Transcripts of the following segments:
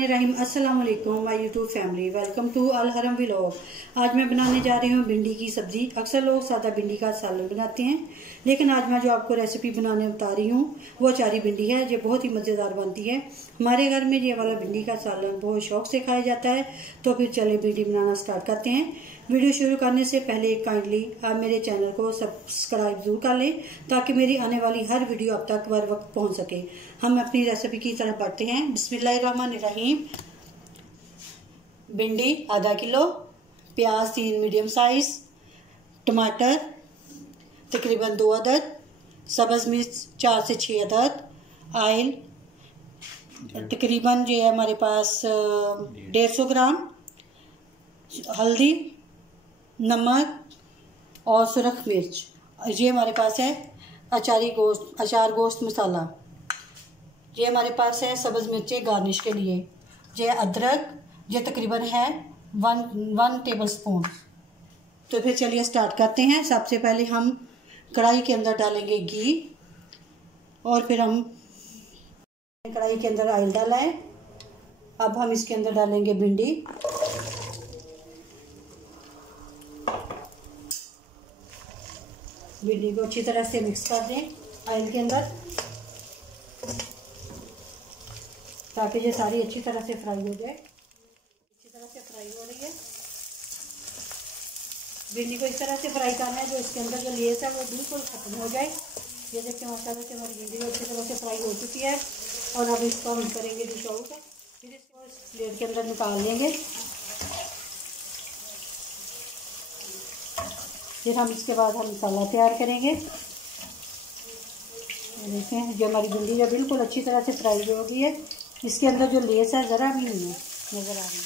बिस्मिल्लाहिर्रहमानिर्रहीम। अस्सलाम वालेकुम my YouTube family, welcome to Al Haram vlog. आज मैं बनाने जा रही हूँ भिंडी की सब्जी। अक्सर लोग सादा भिंडी का सालन बनाते हैं, लेकिन आज मैं जो आपको रेसिपी बनाने बता रही हूँ वो अचारी भिंडी है, जो बहुत ही मजेदार बनती है। हमारे घर में ये वाला भिंडी का सालन बहुत शौक से खाया जाता है। तो फिर चले भिंडी बनाना स्टार्ट करते हैं। वीडियो शुरू करने से पहले काइंडली आप मेरे चैनल को सब्सक्राइब जरूर कर लें, ताकि मेरी आने वाली हर वीडियो आप तक बर वक्त पहुंच सके। हम अपनी रेसिपी की तरफ बढ़ते हैं। बिस्मिल्लाहिर्रहमानिर्रहीम। भिंडी आधा किलो, प्याज 3 मीडियम साइज, टमाटर तकरीबन 2 अदद, सब्ज मिर्च 4 से 6 अदद, ऑयल तकरीबन जो है हमारे पास 150 ग्राम, हल्दी, नमक और सुरख मिर्च। ये हमारे पास है अचार गोश्त मसाला। ये हमारे पास है सब्ज मिर्चें गार्निश के लिए। ये अदरक, ये तकरीबन है 1 टेबल स्पून। तो फिर चलिए स्टार्ट करते हैं। सबसे पहले हम कढ़ाई के अंदर डालेंगे घी, और फिर हम कढ़ाई के अंदर ऑयल डाला है। अब हम इसके अंदर डालेंगे भिंडी। भिंडी को अच्छी तरह से मिक्स कर दें ऑयल के अंदर, ताकि ये सारी अच्छी तरह से फ्राई हो जाए। अच्छी तरह से फ्राई हो रही है। भिंडी को इस तरह से फ्राई करना है जो इसके अंदर जो लेस है वो बिल्कुल खत्म हो जाए। ये देखिए माशाल्लाह से हमारी भिंडी अच्छी तरह से फ्राई हो चुकी है। और अब इसको हम करेंगे डिश आउट। फिर इसको इस प्लेट के अंदर निकाल लेंगे। फिर हम इसके बाद हम मसाला तैयार करेंगे। देखें जो हमारी भिंडी जो बिल्कुल अच्छी तरह से फ्राई हो गई है, इसके अंदर जो लेस है ज़रा भी नहीं है नज़र आ रही।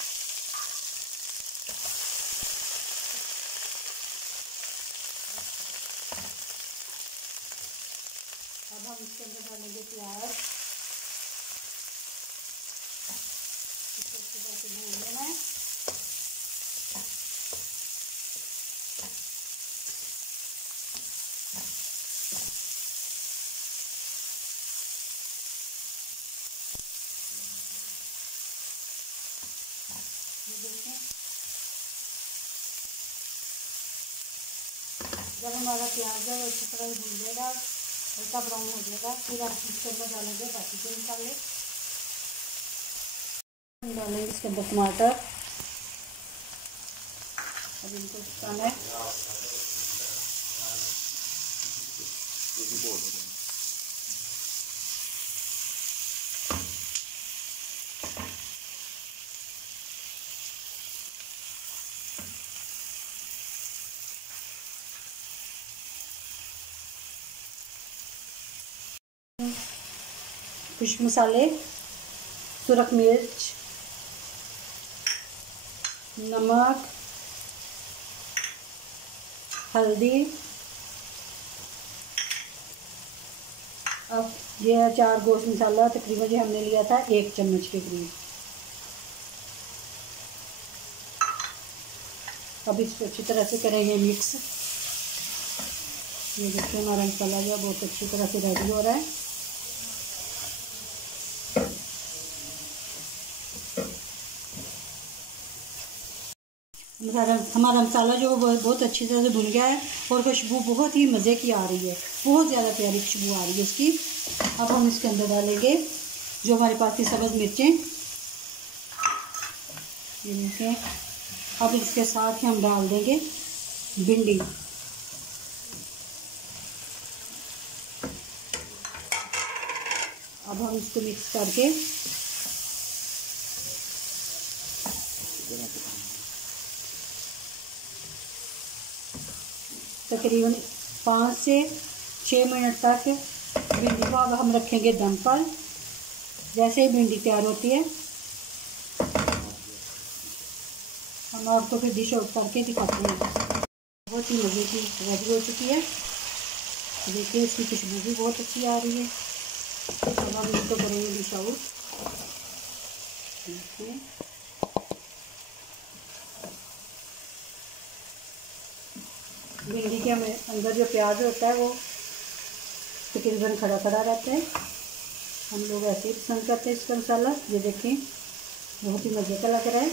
अब हम इसके अंदर डालेंगे प्याज। इसको अच्छी तरह से भून लेना है। जब हमारा प्याज है वो अच्छी तरह भून जाएगा, हल्का ब्राउन हो जाएगा, फिर हम इसके अंदर डालेंगे बाकी के मसाले। डालेंगे इसके अंदर टमाटर। अब इनको पकाना है। कुछ मसाले, सुरख मिर्च, नमक, हल्दी। अब ये अचार गोश्त मसाला तकरीबन ये हमने लिया था 1 चम्मच के करीब। अब इसको अच्छी तरह से करेंगे मिक्स। ये देखिए हमारा मसाला जो बहुत अच्छी तरह से रेडी हो रहा है। हमारा मसाला जो बहुत अच्छी तरह से भुन गया है, और खुशबू बहुत ही मज़े की आ रही है, बहुत ज़्यादा प्यारी खुशबू आ रही है इसकी। अब हम इसके अंदर डालेंगे जो हमारे पास की सब्ज़ मिर्चें। ये देखें। अब इसके साथ ही हम डाल देंगे भिंडी। अब हम इसको मिक्स करके तकरीबन 5 से 6 मिनट तक भिंडी को अब हम रखेंगे दम पर। जैसे ही भिंडी तैयार होती है हम आपको फिर डिश आउट करके दिखाते हैं। बहुत ही मज़े की रेडी हो चुकी है। देखिए इसकी खुशबू भी बहुत अच्छी आ रही है। अब हम इसको करेंगे डिश आउट। देखिए भिंडी के अंदर जो प्याज होता है वो तकरीबन खड़ा खड़ा रहता है। हम लोग ऐसे ही पसंद करते हैं इसका मसाला। ये देखें बहुत ही मज़े का लग रहा है।